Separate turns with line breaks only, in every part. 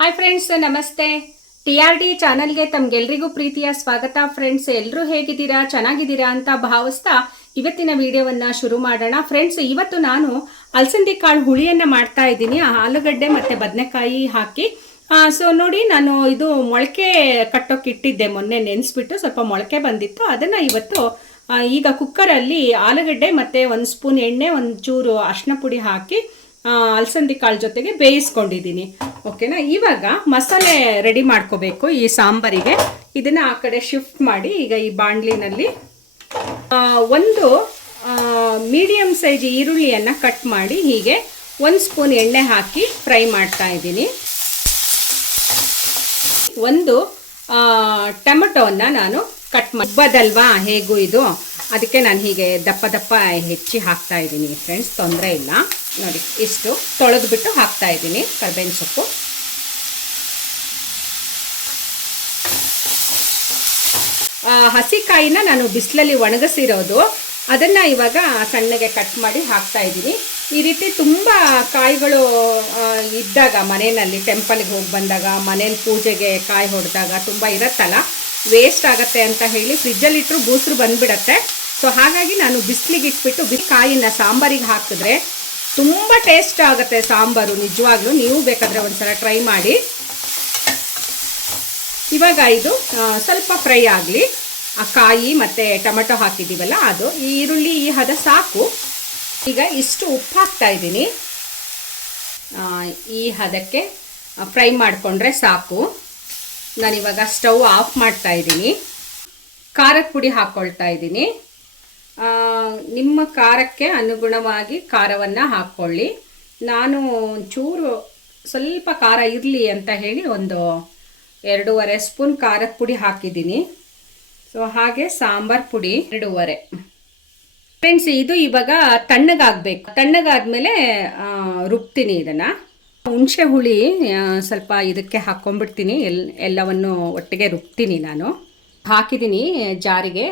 Hi friends ನಮಸ್ತೆ. T R D ಚಾನಲ್ಗೆ ತಮ್ಗೆಲ್ರಿಗೂ ಪ್ರೀತಿಯ ಸ್ವಾಗತ. ಫ್ರೆಂಡ್ಸ್ ಎಲ್ಲರೂ ಹೇಗಿದ್ದೀರಾ? ಚೆನ್ನಾಗಿದ್ದೀರಾ ಅಂತ ಭಾವಿಸ್ತಾ ಇವತ್ತಿನ ವಿಡಿಯೋವನ್ನ ಶುರು ಮಾಡೋಣ. ಫ್ರೆಂಡ್ಸ್ ಇವತ್ತು ನಾನು ಅಲಸಂದಿ ಕಾಳು ಹುಳಿಯನ್ನು ಮಾಡ್ತಾ ಇದ್ದೀನಿ. ಆಲೂಗಡ್ಡೆ ಮತ್ತೆ ಬದನೆಕಾಯಿ ಹಾಕಿ. ಸೊ ನೋಡಿ, ನಾನು ಇದು ಮೊಳಕೆ ಕಟ್ಟೋಕೆ ಇಟ್ಟಿದ್ದೆ ಮೊನ್ನೆ ನೆನೆಸ್ಬಿಟ್ಟು ಸ್ವಲ್ಪ ಮೊಳಕೆ ಬಂದಿತ್ತು. ಅದನ್ನ ಇವತ್ತು ಈಗ ಕುಕ್ಕರಲ್ಲಿ ಆಲೂಗಡ್ಡೆ ಮತ್ತೆ ಒಂದು ಸ್ಪೂನ್ ಎಣ್ಣೆ, ಒಂದು ಚೂರು ಅರ್ಶಿನ ಪುಡಿ ಹಾಕಿ ಅಲಸಂದಿ ಕಾಳು ಜೊತೆಗೆ ಬೇಯಿಸ್ಕೊಂಡಿದ್ದೀನಿ. ಓಕೆನಾ ಇವಾಗ ಮಸಾಲೆ ರೆಡಿ ಮಾಡ್ಕೋಬೇಕು ಈ ಸಾಂಬಾರಿಗೆ. ಇದನ್ನು ಆ ಕಡೆ ಶಿಫ್ಟ್ ಮಾಡಿ ಈಗ ಈ ಬಾಣಲಿನಲ್ಲಿ ಒಂದು ಮೀಡಿಯಮ್ ಸೈಜ್ ಈರುಳ್ಳಿಯನ್ನು ಕಟ್ ಮಾಡಿ ಹೀಗೆ ಒಂದು ಸ್ಪೂನ್ ಎಣ್ಣೆ ಹಾಕಿ ಫ್ರೈ ಮಾಡ್ತಾ ಇದ್ದೀನಿ. ಒಂದು ಟೊಮೆಟೋವನ್ನು ನಾನು ಕಟ್ ಬದಲ್ವಾ ಹೇಗೂ ಇದು? ಅದಕ್ಕೆ ನಾನು ಹೀಗೆ ದಪ್ಪ ದಪ್ಪ ಹೆಚ್ಚಿ ಹಾಕ್ತಾ ಇದ್ದೀನಿ ಫ್ರೆಂಡ್ಸ್ ತೊಂದರೆ ಇಲ್ಲ. ನೋಡಿ, ಇಷ್ಟು ತೊಳೆದ್ಬಿಟ್ಟು ಹಾಕ್ತಾ ಇದ್ದೀನಿ, ಕರ್ಬೇವಿನ ಸೊಪ್ಪು. ಹಸಿಕಾಯಿನ ನಾನು ಬಿಸಿಲಲ್ಲಿ ಒಣಗಿಸಿರೋದು. ಅದನ್ನು ಇವಾಗ ಸಣ್ಣಗೆ ಕಟ್ ಮಾಡಿ ಹಾಕ್ತಾ ಇದ್ದೀನಿ. ಈ ರೀತಿ ತುಂಬ ಕಾಯಿಗಳು ಇದ್ದಾಗ ಮನೆಯಲ್ಲಿ ಟೆಂಪಲ್ಗೆ ಹೋಗಿ ಬಂದಾಗ ಮನೇಲಿ ಪೂಜೆಗೆ ಕಾಯಿ ಹೊಡೆದಾಗ ತುಂಬ ಇರತ್ತಲ್ಲ ವೇಸ್ಟ್ ಆಗುತ್ತೆ ಅಂತ ಹೇಳಿ ಫ್ರಿಜ್ಜಲ್ಲಿ ಇಟ್ಟರು ಬೂಸ್ರು ಬಂದುಬಿಡತ್ತೆ. ಸೊ ಹಾಗಾಗಿ ನಾನು ಬಿಸಿಲಿಗೆ ಇಟ್ಬಿಟ್ಟು ಬಿ ಕಾಯಿನ ಸಾಂಬಾರಿಗೆ ಹಾಕಿದ್ರೆ ತುಂಬ ಟೇಸ್ಟ್ ಆಗುತ್ತೆ ಸಾಂಬಾರು, ನಿಜವಾಗ್ಲೂ. ನೀವು ಬೇಕಾದರೆ ಒಂದ್ಸಲ ಟ್ರೈ ಮಾಡಿ. ಇವಾಗ ಇದು ಸ್ವಲ್ಪ ಫ್ರೈ ಆಗಲಿ. ಆ ಕಾಯಿ ಮತ್ತು ಟೊಮೆಟೊ ಹಾಕಿದ್ದೀವಲ್ಲ, ಅದು. ಈರುಳ್ಳಿ, ಈ ಹದ ಸಾಕು. ಈಗ ಇಷ್ಟು ಉಪ್ಪು ಹಾಕ್ತಾ ಇದ್ದೀನಿ. ಈ ಹದಕ್ಕೆ ಫ್ರೈ ಮಾಡಿಕೊಂಡ್ರೆ ಸಾಕು. ನಾನಿವಾಗ ಸ್ಟವ್ ಆಫ್ ಮಾಡ್ತಾ ಇದ್ದೀನಿ. ಖಾರದ ಪುಡಿ ಹಾಕ್ಕೊಳ್ತಾ ಇದ್ದೀನಿ. ನಿಮ್ಮ ಖಾರಕ್ಕೆ ಅನುಗುಣವಾಗಿ ಖಾರವನ್ನು ಹಾಕ್ಕೊಳ್ಳಿ ನಾನು ಒಂಚೂರು ಸ್ವಲ್ಪ ಖಾರ ಇರಲಿ ಅಂತ ಹೇಳಿ ಒಂದು ಎರಡೂವರೆ ಸ್ಪೂನ್ ಖಾರದ ಪುಡಿ ಹಾಕಿದ್ದೀನಿ. ಸೊ ಹಾಗೆ ಸಾಂಬಾರ್ ಪುಡಿ ಎರಡೂವರೆ. ಫ್ರೆಂಡ್ಸ್ ಇದು ಇವಾಗ ತಣ್ಣಗಾಗಬೇಕು. ತಣ್ಣಗಾದ್ಮೇಲೆ ರುಬ್ತೀನಿ ಇದನ್ನು. ಹುಣಸೆ ಹುಳಿ ಸ್ವಲ್ಪ ಇದಕ್ಕೆ ಹಾಕ್ಕೊಂಡ್ಬಿಡ್ತೀನಿ ಎಲ್, ಎಲ್ಲವನ್ನು ಒಟ್ಟಿಗೆ ರುಬ್ತೀನಿ ನಾನು. ಹಾಕಿದ್ದೀನಿ ಜಾರಿಗೆ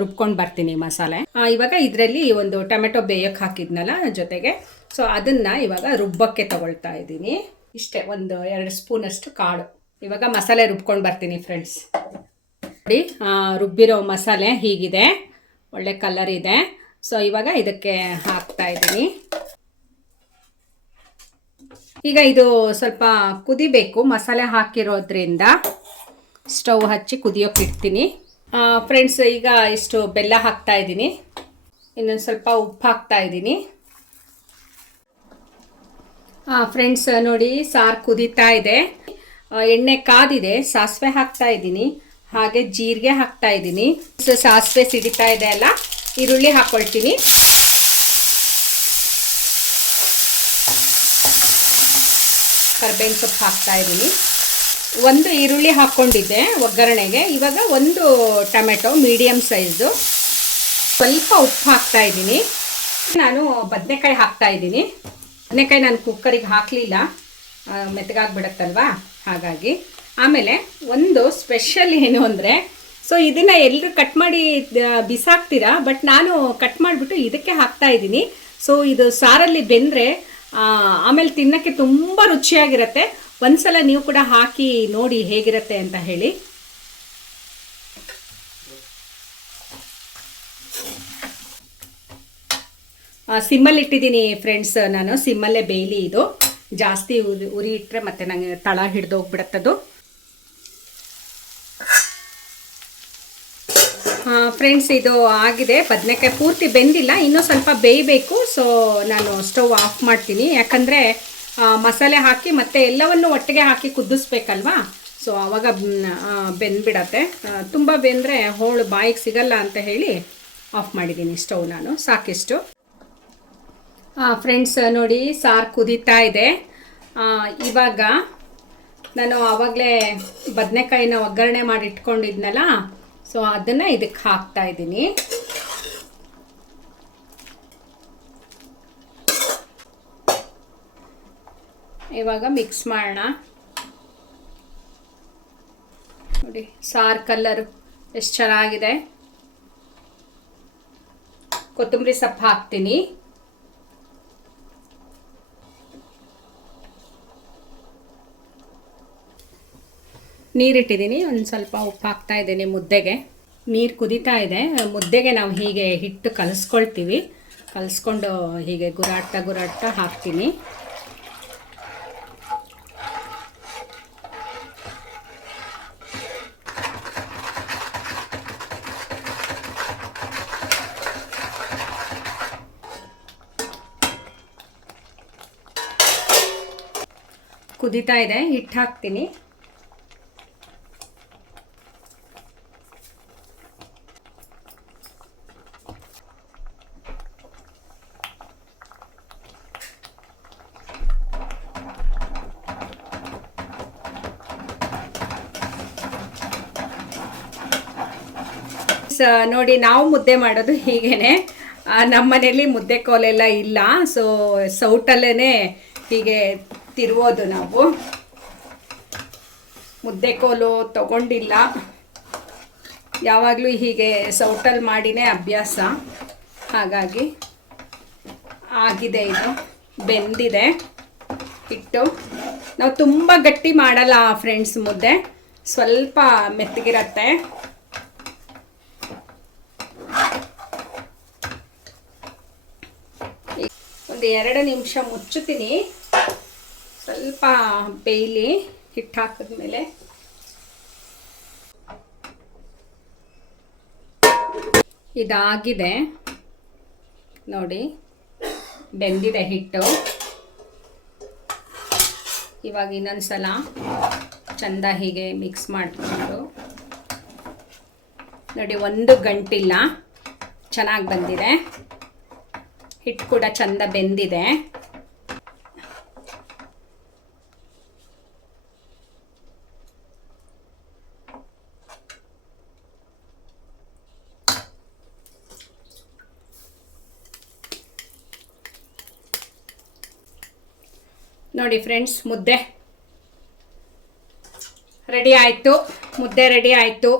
ರುಬ್ಕೊಂಡು ಬರ್ತೀನಿ ಮಸಾಲೆ. ಇವಾಗ ಇದರಲ್ಲಿ ಒಂದು ಟೊಮೆಟೊ ಬೇಯಕ್ಕೆ ಹಾಕಿದ್ನಲ್ಲ ಜೊತೆಗೆ. ಸೊ, ಅದನ್ನು ಇವಾಗ ರುಬ್ಬಕ್ಕೆ ತಗೊಳ್ತಾ ಇದ್ದೀನಿ. ಇಷ್ಟೇ, ಒಂದು ಎರಡು ಸ್ಪೂನಷ್ಟು ಕಾಳು. ಇವಾಗ ಮಸಾಲೆ ರುಬ್ಕೊಂಡು ಬರ್ತೀನಿ ಫ್ರೆಂಡ್ಸ್ ನೋಡಿ ರುಬ್ಬಿರೋ ಮಸಾಲೆ ಹೀಗಿದೆ. ಒಳ್ಳೆ ಕಲರ್ ಇದೆ. ಸೊ ಇವಾಗ ಇದಕ್ಕೆ ಹಾಕ್ತಾ ಇದ್ದೀನಿ. ಈಗ ಇದು ಸ್ವಲ್ಪ ಕುದಿಬೇಕು, ಮಸಾಲೆ ಹಾಕಿರೋದ್ರಿಂದ ಸ್ಟವ್ ಹಚ್ಚಿ ಕುದಿಯೋಕೆ ಇಡ್ತೀನಿ. ಫ್ರೆಂಡ್ಸ್ ಈಗ ಇಷ್ಟು ಬೆಲ್ಲ ಹಾಕ್ತಾ ಇದ್ದೀನಿ. ಇನ್ನೊಂದು ಸ್ವಲ್ಪ ಉಪ್ಪು ಹಾಕ್ತಾ ಇದ್ದೀನಿ. ಫ್ರೆಂಡ್ಸ್ ನೋಡಿ ಸಾರು ಕುದೀತಾ ಇದೆ. ಎಣ್ಣೆ ಕಾದಿದೆ, ಸಾಸಿವೆ ಹಾಕ್ತಾ ಇದ್ದೀನಿ. ಹಾಗೆ ಜೀರಿಗೆ ಹಾಕ್ತಾ ಇದ್ದೀನಿ. ಸಾಸಿವೆ ಸಿಡಿತಾ ಇದೆ ಅಲ್ಲ, ಈರುಳ್ಳಿ ಹಾಕ್ಕೊಳ್ತೀನಿ ಕರ್ಬೇವಿನ ಸೊಪ್ಪು ಹಾಕ್ತಾ ಇದ್ದೀನಿ. ಒಂದು ಈರುಳ್ಳಿ ಹಾಕ್ಕೊಂಡಿದ್ದೆ ಒಗ್ಗರಣೆಗೆ. ಇವಾಗ ಒಂದು ಟೊಮೆಟೊ ಮೀಡಿಯಮ್ ಸೈಜು ಸ್ವಲ್ಪ ಉಪ್ಪು ಹಾಕ್ತಾ ಇದ್ದೀನಿ. ನಾನು ಬದನೆಕಾಯಿ ಹಾಕ್ತಾ ಇದ್ದೀನಿ. ಬದನೆಕಾಯಿ ನಾನು ಕುಕ್ಕರಿಗೆ ಹಾಕಲಿಲ್ಲ. ಮೆತ್ತಗಾಗ್ಬಿಡತ್ತಲ್ವಾ? ಹಾಗಾಗಿ. ಆಮೇಲೆ ಒಂದು ಸ್ಪೆಷಲ್ ಏನು ಅಂದರೆ ಸೊ ಇದನ್ನು ಎಲ್ಲರೂ ಕಟ್ ಮಾಡಿ ಬಿಸಾಕ್ತೀರಾ? ಬಟ್ ನಾನು ಕಟ್ ಮಾಡಿಬಿಟ್ಟು ಇದಕ್ಕೆ ಹಾಕ್ತಾ ಇದ್ದೀನಿ. ಸೊ ಇದು ಸಾರಲ್ಲಿ ಬೆಂದರೆ ಆಮೇಲೆ ತಿನ್ನೋಕ್ಕೆ ತುಂಬ ರುಚಿಯಾಗಿರುತ್ತೆ. ಒಂದ್ಸಲ ನೀವು ಕೂಡ ಹಾಕಿ ನೋಡಿ ಹೇಗಿರುತ್ತೆ ಅಂತ ಹೇಳಿ. ಸಿಮ್ಮಲ್ಲಿ ಇಟ್ಟಿದ್ದೀನಿ ಫ್ರೆಂಡ್ಸ್, ನಾನು ಸಿಮ್ಮಲ್ಲೇ ಬೇಯಲಿ ಇದು. ಜಾಸ್ತಿ ಉರಿ ಉರಿ ಇಟ್ಟರೆ ಮತ್ತೆ ನನಗೆ ತಳ ಹಿಡ್ದು ಹೋಗ್ಬಿಡತ್ತದು ಫ್ರೆಂಡ್ಸ್ ಇದು ಆಗಿದೆ. ಬದನೆಕಾಯಿ ಪೂರ್ತಿ ಬೆಂದಿಲ್ಲ, ಇನ್ನೂ ಸ್ವಲ್ಪ ಬೇಯಬೇಕು. ಸೊ ನಾನು ಸ್ಟವ್ ಆಫ್ ಮಾಡ್ತೀನಿ. ಯಾಕಂದರೆ ಮಸಾಲೆ ಹಾಕಿ ಮತ್ತೆ ಎಲ್ಲವನ್ನು ಒಟ್ಟಿಗೆ ಹಾಕಿ ಕುದಿಸ್ಬೇಕಲ್ವಾ? ಸೊ ಆವಾಗ ಬೆಂದ್ಬಿಡತ್ತೆ. ತುಂಬ ಬೆಂದರೆ ಹೋಳು ಬಾಯಿಗೆ ಸಿಗಲ್ಲ ಅಂತ ಹೇಳಿ ಆಫ್ ಮಾಡಿದ್ದೀನಿ ಸ್ಟವ್ ನಾನು. ಸಾಕಿಷ್ಟು. ಫ್ರೆಂಡ್ಸ್ ನೋಡಿ, ಸಾರು ಕುದೀತಾ ಇದೆ. ಇವಾಗ ನಾನು ಆವಾಗಲೇ ಬದನೆಕಾಯಿನ ಒಗ್ಗರಣೆ ಮಾಡಿ ಇಟ್ಕೊಂಡಿದ್ನಲ್ಲ ಸೊ ಅದನ್ನು ಇದಕ್ಕೆ ಹಾಕ್ತಾ ಇದ್ದೀನಿ. ಇವಾಗ ಮಿಕ್ಸ್ ಮಾಡೋಣ. ನೋಡಿ, ಸಾರ್ ಕಲ್ಲರು ಎಷ್ಟು ಚೆನ್ನಾಗಿದೆ. ಕೊತ್ತಂಬರಿ ಸೊಪ್ಪು ಹಾಕ್ತೀನಿ. ನೀರಿಟ್ಟಿದ್ದೀನಿ, ಒಂದು ಸ್ವಲ್ಪ ಉಪ್ಪು ಹಾಕ್ತಾ ಇದ್ದೀನಿ ಮುದ್ದೆಗೆ. ನೀರು ಕುದೀತಾ ಇದೆ. ಮುದ್ದೆಗೆ ನಾವು ಹೀಗೆ ಹಿಟ್ಟು ಕಲಿಸ್ಕೊಳ್ತೀವಿ. ಕಲಿಸ್ಕೊಂಡು ಹೀಗೆ ಗುರಾಡ್ತಾ ಗುರಾಡ್ತಾ ಹಾಕ್ತೀನಿ. ಕುದೀತಾ ಇದೆ. ಹಿಟ್ಟು ಹಾಕ್ತೀನಿ. ಸ ನೋಡಿ, ನಾವು ಮುದ್ದೆ ಮಾಡೋದು ಹೀಗೇನೆ. ನಮ್ಮ ಮನೆಯಲ್ಲಿ ಮುದ್ದೆ ಕೋಲೆಲ್ಲ ಇಲ್ಲ. ಸೊ ಸೌಟಲ್ಲೇ ಹೀಗೆ ತಿರುವೋದು ನಾವು. ಮುದ್ದೆ ಕೋಲು ತಗೊಂಡಿಲ್ಲ. ಯಾವಾಗಲೂ ಹೀಗೆ ಸೌಟಲ್ಲಿ ಮಾಡಿನೇ ಅಭ್ಯಾಸ. ಹಾಗಾಗಿ ಆಗಿದೆ ಇದು. ಬೆಂದಿದೆ. ಹಿಟ್ಟು. ನಾವು ತುಂಬ ಗಟ್ಟಿ ಮಾಡಲ್ಲ ಫ್ರೆಂಡ್ಸ್ ಮುದ್ದೆ. ಸ್ವಲ್ಪ ಮೆತ್ತಗಿರತ್ತೆ. ಎರಡು ನಿಮಿಷ ಮುಚ್ಚುತ್ತೀನಿ. ಸ್ವಲ್ಪ ಬೇಯಲಿ ಹಿಟ್ಟು ಹಾಕಿದ್ಮೇಲೆ ಇದಾಗಿದೆ. ನೋಡಿ, ಬೆಂದಿದೆ ಹಿಟ್ಟು. ಇವಾಗ ಇನ್ನೊಂದು ಸಲ ಚಂದ ಹೀಗೆ ಮಿಕ್ಸ್ ಮಾಡಿಕೊಂಡು. ನೋಡಿ, ಒಂದು ಗಂಟಿಲ್ಲ. ಚೆನ್ನಾಗಿ ಬಂದಿದೆ. ಹಿಟ್ಟು ಕೂಡ ಚಂದ ಬೆಂದಿದೆ. ನೋಡಿ ಫ್ರೆಂಡ್ಸ್ ಮುದ್ದೆ. ರೆಡಿ ಆಯಿತು. ಮುದ್ದೆ ರೆಡಿ ಆಯಿತು.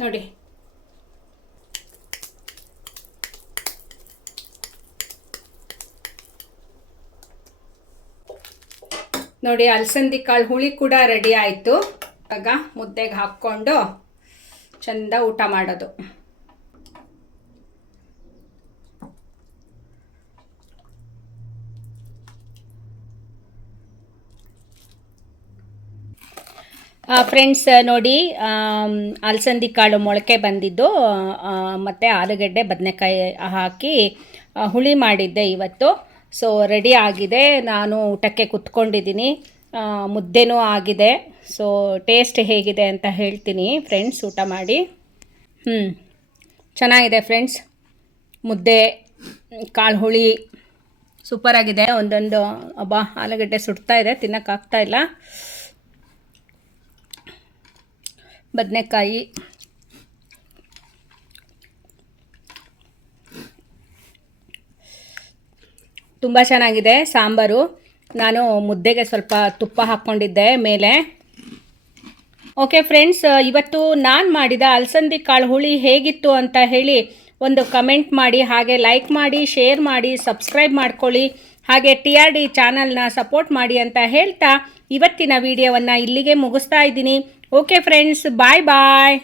ನೋಡಿ. ನೋಡಿ, ಅಲಸಂದಿ ಕಾಳು ಹುಳಿ ಕೂಡ ರೆಡಿ ಆಯಿತು. ಆಗ ಮುದ್ದೆಗೆ ಹಾಕ್ಕೊಂಡು ಚಂದ ಊಟ ಮಾಡೋದು. ಫ್ರೆಂಡ್ಸ್ ನೋಡಿ ಅಲಸಂದಿ ಕಾಳು ಮೊಳಕೆ ಬಂದಿದ್ದು. ಮತ್ತು ಆಲೂಗಡ್ಡೆ, ಬದನೆಕಾಯಿ ಹಾಕಿ ಹುಳಿ ಮಾಡಿದ್ದೆ ಇವತ್ತು. ಸೊ ರೆಡಿ ಆಗಿದೆ. ನಾನು ಊಟಕ್ಕೆ ಕುತ್ಕೊಂಡಿದ್ದೀನಿ. ಮುದ್ದೆನೂ ಆಗಿದೆ. ಸೊ ಟೇಸ್ಟ್ ಹೇಗಿದೆ ಅಂತ ಹೇಳ್ತೀನಿ ಫ್ರೆಂಡ್ಸ್ ಊಟ ಮಾಡಿ. ಹ್ಞೂ ಚೆನ್ನಾಗಿದೆ ಫ್ರೆಂಡ್ಸ್ ಮುದ್ದೆ ಕಾಳು ಹುಳಿ ಸೂಪರಾಗಿದೆ ಒಂದೊಂದು, ಅಬ್ಬಾ, ಆಲೂಗಡ್ಡೆ ಸುಡ್ತಾ ಇದೆ ತಿನ್ನೋಕ್ಕಾಗ್ತಾ ಇಲ್ಲ. ಬದನೆಕಾಯಿ. ತುಂಬ ಚೆನ್ನಾಗಿದೆ ಸಾಂಬಾರು. ನಾನು ಮುದ್ದೆಗೆ ಸ್ವಲ್ಪ ತುಪ್ಪ ಹಾಕ್ಕೊಂಡಿದ್ದೆ ಮೇಲೆ. ಓಕೆ ಫ್ರೆಂಡ್ಸ್ ಇವತ್ತು ನಾನು ಮಾಡಿದ ಅಲಸಂದಿ ಕಾಳು ಹುಳಿ ಹೇಗಿತ್ತು ಅಂತ ಹೇಳಿ ಒಂದು ಕಮೆಂಟ್ ಮಾಡಿ, ಹಾಗೆ ಲೈಕ್ ಮಾಡಿ ಶೇರ್ ಮಾಡಿ ಸಬ್ಸ್ಕ್ರೈಬ್ ಮಾಡ್ಕೊಳ್ಳಿ. ಹಾಗೆ ಟಿ ಆರ್ ಡಿ ಚಾನಲ್ನ ಸಪೋರ್ಟ್ ಮಾಡಿ ಅಂತ ಹೇಳ್ತಾ ಇವತ್ತಿನ ವಿಡಿಯೋವನ್ನು ಇಲ್ಲಿಗೆ ಮುಗಿಸ್ತಾ ಇದ್ದೀನಿ. ಓಕೆ ಫ್ರೆಂಡ್ಸ್ ಬಾಯ್ ಬಾಯ್